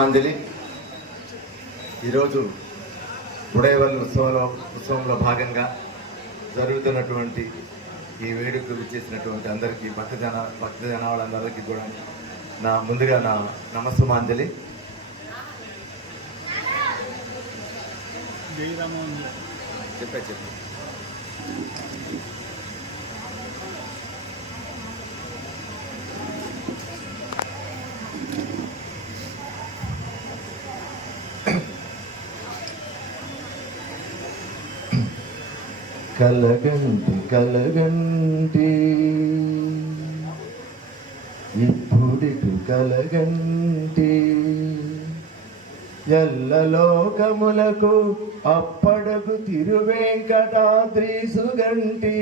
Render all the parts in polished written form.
అంజలి ఈరోజు ఉడయవల్లి ఉత్సవంలో భాగంగా జరుగుతున్నటువంటి ఈ వేడుకలు విచ్చేసినటువంటి అందరికీ భక్తజన వాళ్ళందరికీ కూడా ముందుగా నా నమస్సుమాంజలి. చెప్పు కలగంటి ఇప్పుడిటు కలగంటి ఎల్లలోకములకు అప్పడకు తిరువేంకటాద్రీసుగంటి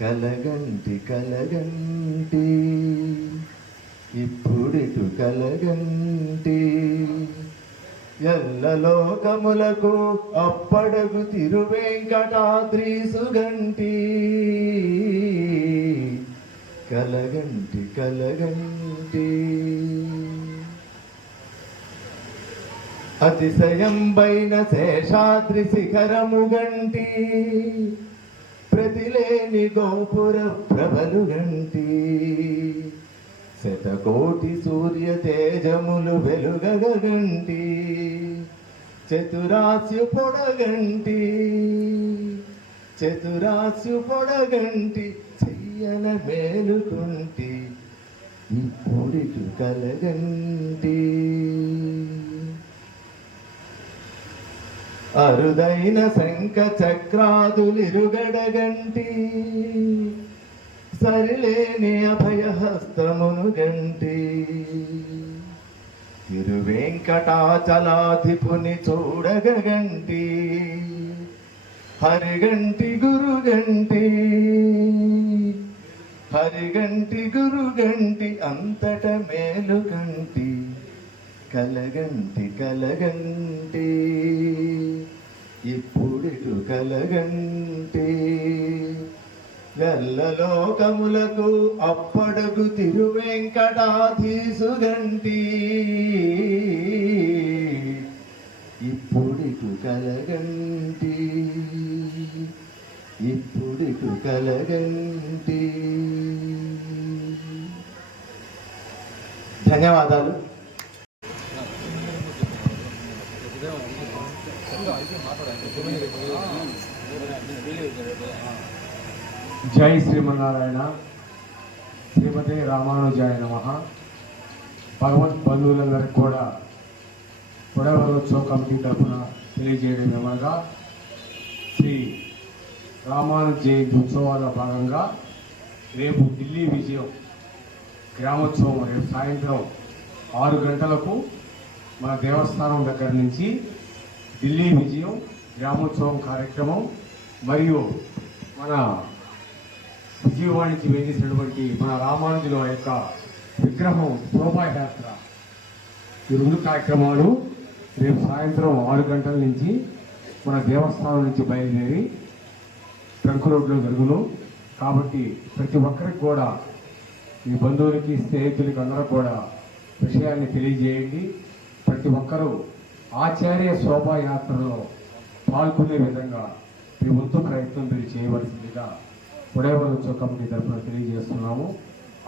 కలగంటి ఇప్పుడిటు కలగంటి ఎల్లలోకములకు అప్పడగు తిరువేంకటాద్రీసుగంటి కలగంటి అతిశయంబైన శేషాద్రి శిఖరముగంటి ప్రతిలేని గోపుర ప్రభలుగంటి శతకోటి సూర్య తేజములు వెలుగగంటి చతురాస్యు పొడగంటి చెయ్యల మేలుకుంటి ఇప్పుడికి కలగంటి అరుదైన శంఖ చక్రాదులిరుగడగంటి సరిలేని అభయహస్తమును గంటి తిరువేంకటాచలాధిపుని చూడగంటి హరిగంటి గురుగంటి అంతట మేలుగంటి కలగంటి ఇప్పుడిటు కలగంటి ఎల్లలోకములకు అప్పడగు తిరువేంకటాధీసుగంటి ఇప్పుడిటు కలగంటి ధన్యవాదాలు. జై శ్రీమన్నారాయణ. శ్రీమతి రామానుజాయ నమః. భగవత్ బంధువులందరికీ కూడా ఉడయవల్లోత్సవ కమిటీ తరఫున తెలియజేయడం ఏమనగా, శ్రీ రామానుజ జయంతి ఉత్సవాల్లో భాగంగా రేపు ఢిల్లీ విజయం గ్రామోత్సవం రేపు సాయంత్రం 6 గంటలకు మన దేవస్థానం దగ్గర నుంచి ఢిల్లీ విజయం గ్రామోత్సవం కార్యక్రమం మరియు మన విజయవాడికి వేసేసినటువంటి మన రామానుజుల యొక్క విగ్రహం శోభాయాత్ర, ఈ 2 కార్యక్రమాలు రేపు సాయంత్రం 6 గంటల నుంచి మన దేవస్థానం నుంచి బయలుదేరి ట్రంక్ రోడ్లో జరుగును. కాబట్టి ప్రతి ఒక్కరికి కూడా, మీ బంధువులకి స్నేహితులకి అందరూ కూడా విషయాన్ని తెలియజేయండి. ప్రతి ఒక్కరూ ఆచార్య శోభాయాత్రలో పాల్గొనే విధంగా మీ వంతు ప్రయత్నం మీరు చేయవలసిందిగా ఉడయవల్లోత్సవ కమిటీ తరఫున తెలియజేస్తున్నాము.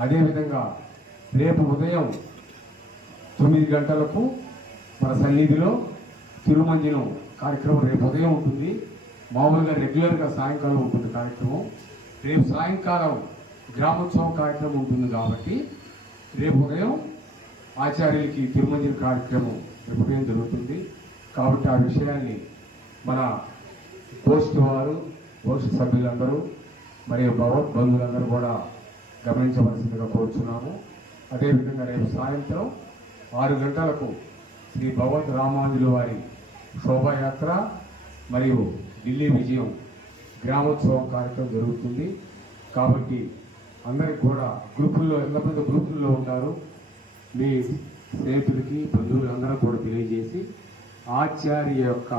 అదేవిధంగా రేపు ఉదయం 9 గంటలకు మన సన్నిధిలో తిరుమంజనం కార్యక్రమం రేపు ఉదయం ఉంటుంది. మామూలుగా రెగ్యులర్గా సాయంకాలం ఉంటుంది కార్యక్రమం. రేపు సాయంకాలం గ్రామోత్సవం కార్యక్రమం ఉంటుంది కాబట్టి రేపు ఉదయం ఆచార్యులకి తిరుమంజన కార్యక్రమం రేపు ఉదయం జరుగుతుంది. కాబట్టి ఆ విషయాన్ని మన పోస్ట్ వారు, పోస్ట్ సభ్యులందరూ మరియు భగవత్ బంధువులందరూ కూడా గమనించవలసిందిగా కోరుచున్నాము. అదేవిధంగా రేపు సాయంత్రం 6 గంటలకు శ్రీ భగవత్ రామానుజుల వారి శోభాయాత్ర మరియు ఢిల్లీ విజయం గ్రామోత్సవం కార్యక్రమం జరుగుతుంది. కాబట్టి అందరికి కూడా గ్రూపుల్లో, ఎంతమంది గ్రూపుల్లో ఉంటారు, మీ స్నేహితులకి బంధువులందరూ కూడా తెలియజేసి ఆచార్య యొక్క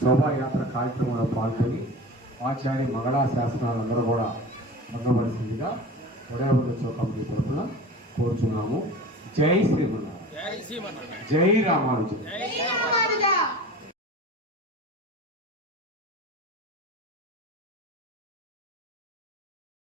శోభాయాత్ర కార్యక్రమంలో పాల్గొని ఆచార్య మంగళా శాసనాలందరూ కూడా పొందవలసిందిగా ఉడయవల్లోత్సవ కమిటీ తరఫున కోరుచున్నాము. జై శ్రీమన్నారాయణ. జై రామానుజన్.